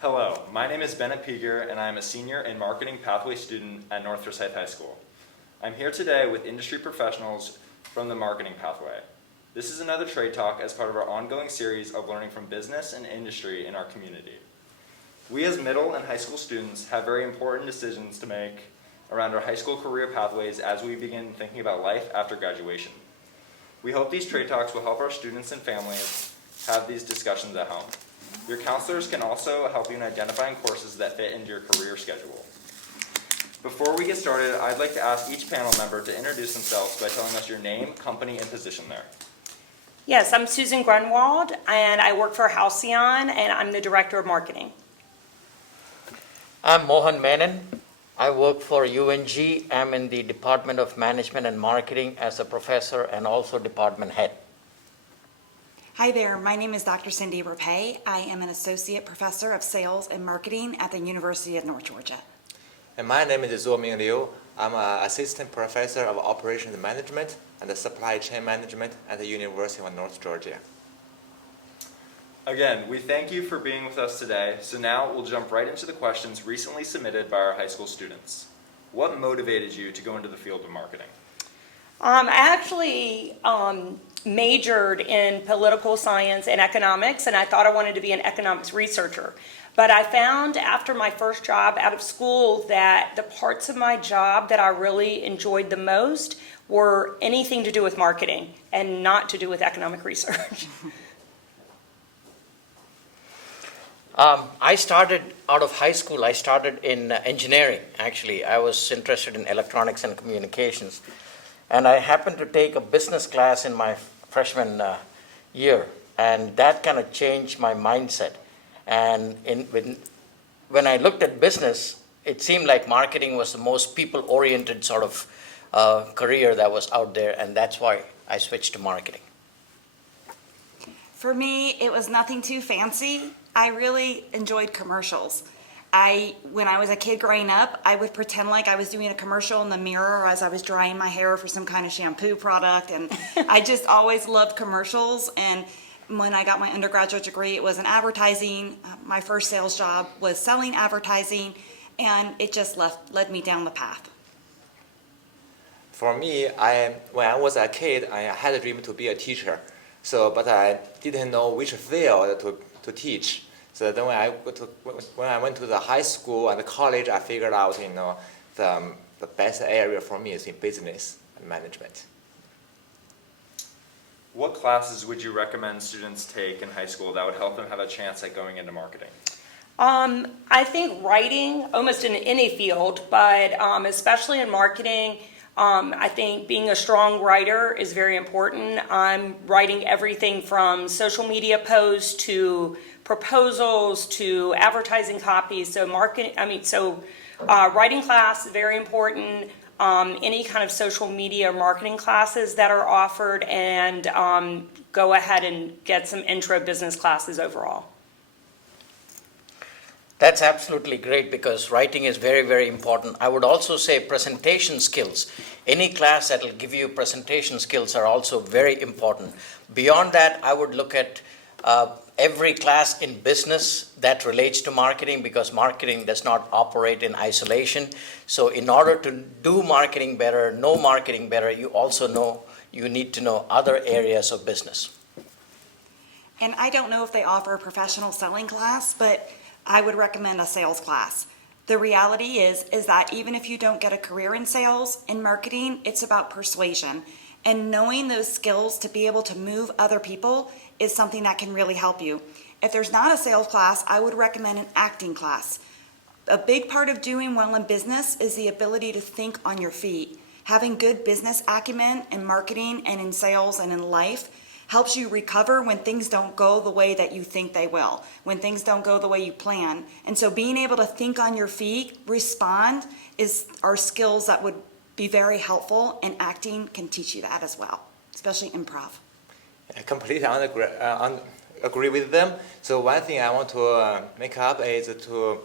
Hello, my name is Bennett Peeger, and I am a senior and marketing pathway student at North Forsyth High School. I'm here today with industry professionals from the marketing pathway. This is another trade talk as part of our ongoing series of learning from business and industry in our community. We as middle and high school students have very important decisions to make around our high school career pathways as we begin thinking about life after graduation. We hope these trade talks will help our students and families have these discussions at home. Your counselors can also help you in identifying courses that fit into your career schedule. Before we get started, I'd like to ask each panel member to introduce themselves by telling us your name, company, and position there. Yes, I'm Susan Grunwald, and I work for Halcyon, and I'm the Director of Marketing. I'm Mohan Menon. I work for UNG. I'm in the Department of Management and Marketing as a professor and also department head. Hi there, my name is Dr. Cindy Rapay. I am an Associate Professor of Sales and Marketing at the University of North Georgia. And my name is Zuoming Liu. I'm an Assistant Professor of Operations Management and Supply Chain Management at the University of North Georgia. Again, we thank you for being with us today. So now we'll jump right into the questions recently submitted by our high school students. What motivated you to go into the field of marketing? I actually majored in political science and economics, and I thought I wanted to be an economics researcher. But I found after my first job out of school that the parts of my job that I really enjoyed the most were anything to do with marketing and not to do with economic research. I started out of high school. I started in engineering, actually. I was interested in electronics and communications. And I happened to take a business class in my freshman year. And that kind of changed my mindset. And when I looked at business, it seemed like marketing was the most people-oriented sort of career that was out there. And that's why I switched to marketing. For me, it was nothing too fancy. I really enjoyed commercials. When I was a kid growing up, I would pretend like I was doing a commercial in the mirror as I was drying my hair for some kind of shampoo product, and I just always loved commercials. And when I got my undergraduate degree, it was in advertising. My first sales job was selling advertising, and it just led me down the path. For me, when I was a kid, I had a dream to be a teacher. But I didn't know which field to teach. So then when I went to the high school and the college, I figured out, the best area for me is in business and management. What classes would you recommend students take in high school that would help them have a chance at going into marketing? I think writing, almost in any field, but especially in marketing, I think being a strong writer is very important. I'm writing everything from social media posts to proposals to advertising copies. So writing class is very important. Any kind of social media marketing classes that are offered, and go ahead and get some intro business classes overall. That's absolutely great because writing is very, very important. I would also say presentation skills. Any class that will give you presentation skills are also very important. Beyond that, I would look at every class in business that relates to marketing, because marketing does not operate in isolation. So in order to do marketing better, know marketing better, you need to know other areas of business. And I don't know if they offer a professional selling class, but I would recommend a sales class. The reality is that even if you don't get a career in sales, in marketing, it's about persuasion. And knowing those skills to be able to move other people is something that can really help you. If there's not a sales class, I would recommend an acting class. A big part of doing well in business is the ability to think on your feet. Having good business acumen in marketing and in sales and in life helps you recover when things don't go the way that you think they will, when things don't go the way you plan. And so being able to think on your feet, respond, are skills that would be very helpful, and acting can teach you that as well, especially improv. I completely agree with them. So one thing I want to make up is to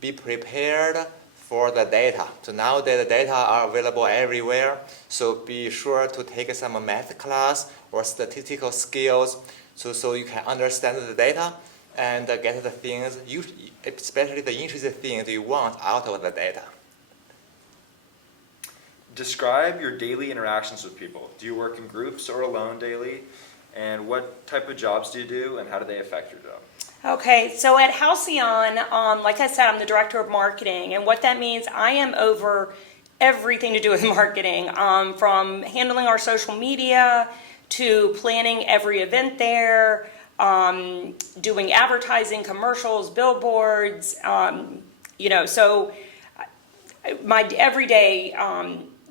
be prepared for the data. So nowadays the data are available everywhere. So be sure to take some math class or statistical skills so you can understand the data and get the things, especially the interesting things you want out of the data. Describe your daily interactions with people. Do you work in groups or alone daily? And what type of jobs do you do, and how do they affect your job? Okay, so at Halcyon, like I said, I'm the director of marketing, and what that means, I am over everything to do with marketing, from handling our social media to planning every event there, doing advertising, commercials, billboards, so my everyday,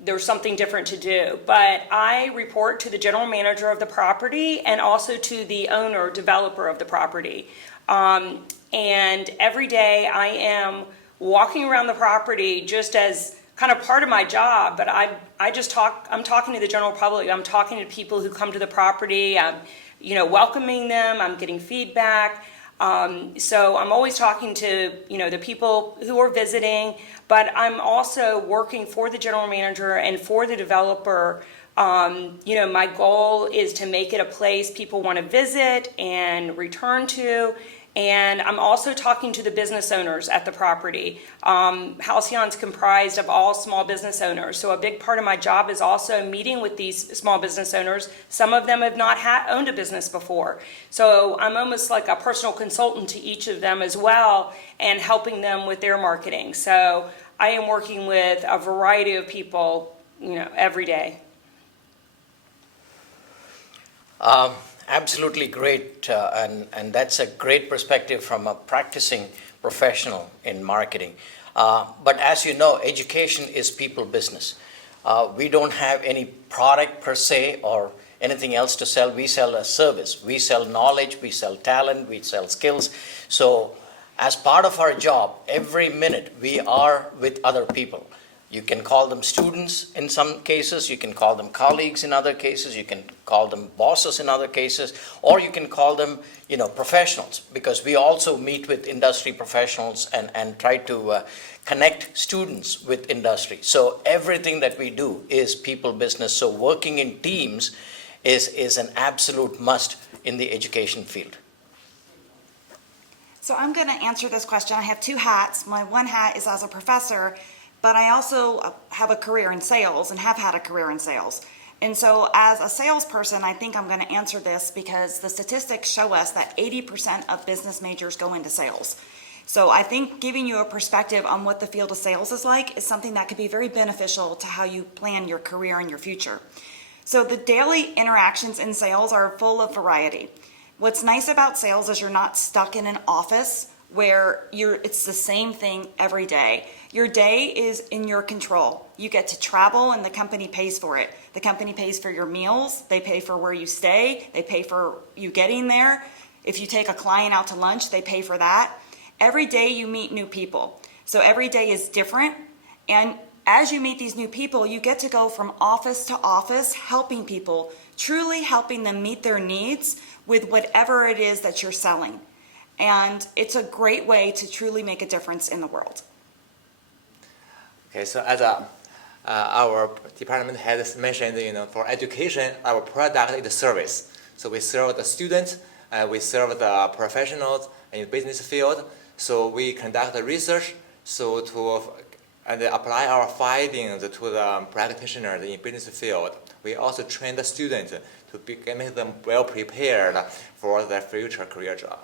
there's something different to do. But I report to the general manager of the property and also to the owner, developer of the property. And every day I am walking around the property just as kind of part of my job, but I'm talking to the general public. I'm talking to people who come to the property. I'm, welcoming them. I'm getting feedback. So I'm always talking to, the people who are visiting, but I'm also working for the general manager and for the developer. My goal is to make it a place people want to visit and return to. And I'm also talking to the business owners at the property. Halcyon's comprised of all small business owners. So a big part of my job is also meeting with these small business owners. Some of them have not owned a business before. So I'm almost like a personal consultant to each of them as well and helping them with their marketing. So I am working with a variety of people, every day. Absolutely great, and that's a great perspective from a practicing professional in marketing. But as you know, education is people business. We don't have any product per se or anything else to sell. We sell a service. We sell knowledge, we sell talent, we sell skills. So as part of our job, every minute we are with other people. You can call them students in some cases, you can call them colleagues in other cases, you can call them bosses in other cases, or you can call them, professionals, because we also meet with industry professionals and try to connect students with industry. So everything that we do is people business. So working in teams is an absolute must in the education field. So I'm going to answer this question. I have two hats. My one hat is as a professor, but I also have a career in sales and have had a career in sales. And so as a salesperson, I think I'm going to answer this because the statistics show us that 80% of business majors go into sales. So I think giving you a perspective on what the field of sales is like is something that could be very beneficial to how you plan your career and your future. So the daily interactions in sales are full of variety. What's nice about sales is you're not stuck in an office where it's the same thing every day. Your day is in your control. You get to travel and the company pays for it. The company pays for your meals, they pay for where you stay, they pay for you getting there. If you take a client out to lunch, they pay for that. Every day you meet new people. So every day is different. And as you meet these new people, you get to go from office to office, helping people, truly helping them meet their needs with whatever it is that you're selling. And it's a great way to truly make a difference in the world. Okay, so as our department has mentioned, for education, our product is a service. So we serve the students, we serve the professionals in the business field. So we conduct the research, and apply our findings to the practitioners in business field. We also train the students to make them well prepared for their future career job.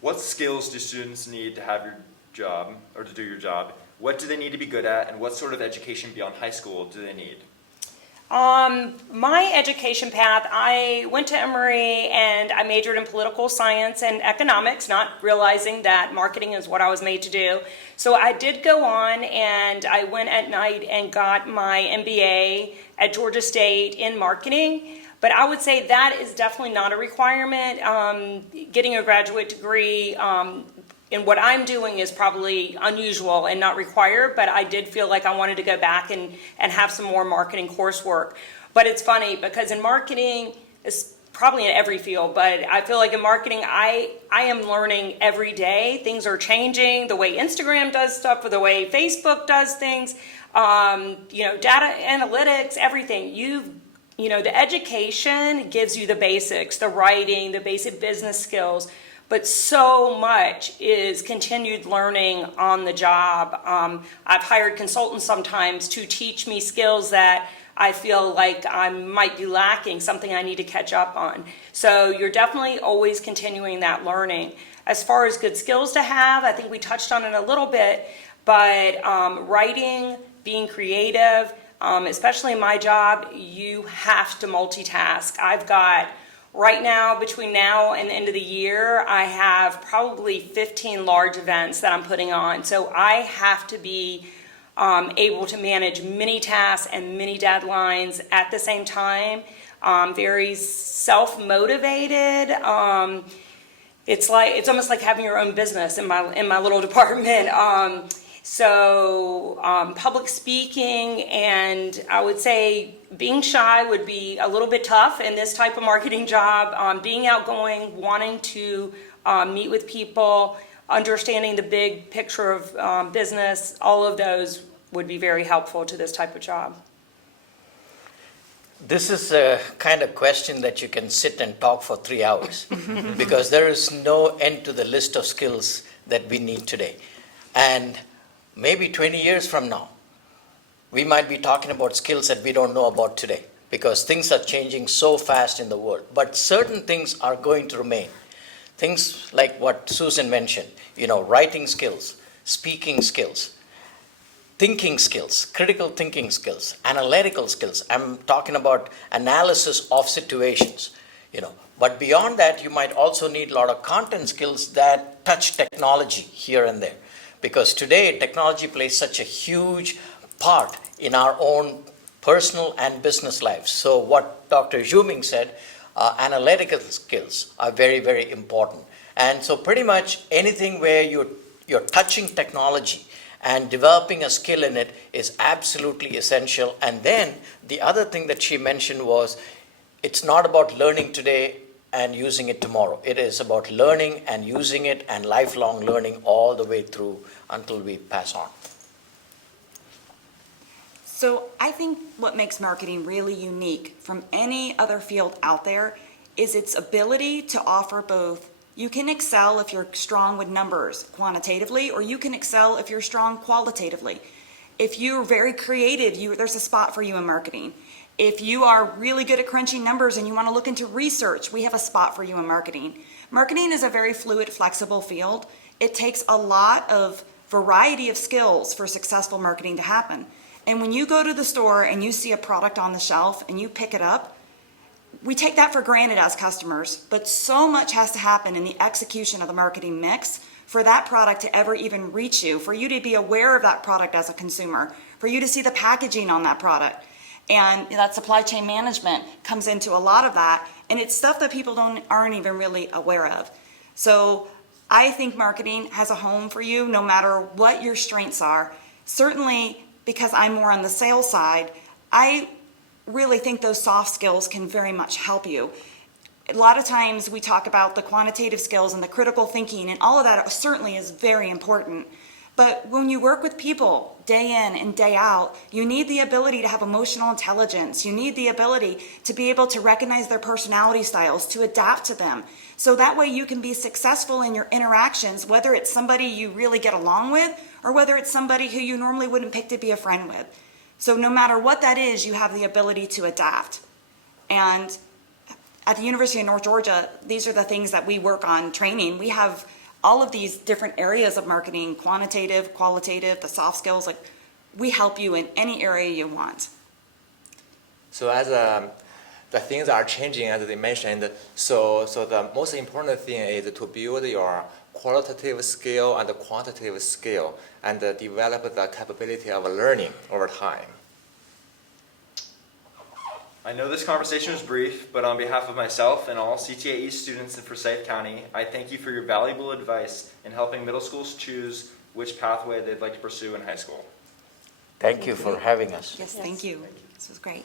What skills do students need to have your job, or to do your job? What do they need to be good at, and what sort of education beyond high school do they need? My education path, I went to Emory and I majored in political science and economics, not realizing that marketing is what I was made to do. So I did go on and I went at night and got my MBA at Georgia State in marketing. But I would say that is definitely not a requirement. Getting a graduate degree in what I'm doing is probably unusual and not required, but I did feel like I wanted to go back and have some more marketing coursework. But it's funny because in marketing, it's probably in every field, but I feel like in marketing, I am learning every day. Things are changing, the way Instagram does stuff, or the way Facebook does things, data analytics, everything. the education gives you the basics, the writing, the basic business skills, but so much is continued learning on the job. I've hired consultants sometimes to teach me skills that I feel like I might be lacking, something I need to catch up on. So you're definitely always continuing that learning. As far as good skills to have, I think we touched on it a little bit, but writing, being creative, especially in my job, you have to multitask. I've got, right now, between now and the end of the year, I have probably 15 large events that I'm putting on. So I have to be able to manage many tasks and many deadlines at the same time. Very self-motivated. It's almost like having your own business in my little department. Public speaking, and I would say being shy would be a little bit tough in this type of marketing job. Being outgoing, wanting to meet with people, understanding the big picture of business, all of those would be very helpful to this type of job. This is a kind of question that you can sit and talk for 3 hours because there is no end to the list of skills that we need today. And maybe 20 years from now, we might be talking about skills that we don't know about today because things are changing so fast in the world. But certain things are going to remain. Things like what Susan mentioned, writing skills, speaking skills, thinking skills, critical thinking skills, analytical skills. I'm talking about analysis of situations, But beyond that, you might also need a lot of content skills that touch technology here and there. Because today, technology plays such a huge part in our own personal and business lives. So what Dr. Zhuming said, analytical skills are very, very important. And so pretty much anything where you're touching technology and developing a skill in it is absolutely essential. And then the other thing that she mentioned was, it's not about learning today and using it tomorrow. It is about learning and using it and lifelong learning all the way through until we pass on. So I think what makes marketing really unique from any other field out there is its ability to offer both. You can excel if you're strong with numbers quantitatively, or you can excel if you're strong qualitatively. If you're very creative, there's a spot for you in marketing. If you are really good at crunching numbers and you want to look into research, we have a spot for you in marketing. Marketing is a very fluid, flexible field. It takes a lot of variety of skills for successful marketing to happen. And when you go to the store and you see a product on the shelf and you pick it up, we take that for granted as customers, but so much has to happen in the execution of the marketing mix for that product to ever even reach you, for you to be aware of that product as a consumer, for you to see the packaging on that product. And that supply chain management comes into a lot of that, and it's stuff that people aren't even really aware of. So I think marketing has a home for you no matter what your strengths are. Certainly, because I'm more on the sales side, I really think those soft skills can very much help you. A lot of times we talk about the quantitative skills and the critical thinking, and all of that certainly is very important. But when you work with people day in and day out, you need the ability to have emotional intelligence. You need the ability to be able to recognize their personality styles, to adapt to them. So that way you can be successful in your interactions, whether it's somebody you really get along with or whether it's somebody who you normally wouldn't pick to be a friend with. So no matter what that is, you have the ability to adapt. And at the University of North Georgia, these are the things that we work on training. We have all of these different areas of marketing, quantitative, qualitative, the soft skills. Like, we help you in any area you want. So as the things are changing, as they mentioned, so the most important thing is to build your qualitative skill and the quantitative skill and develop the capability of learning over time. I know this conversation was brief, but on behalf of myself and all CTAE students in Forsyth County, I thank you for your valuable advice in helping middle schools choose which pathway they'd like to pursue in high school. Thank you for having us. Yes, thank you. This was great.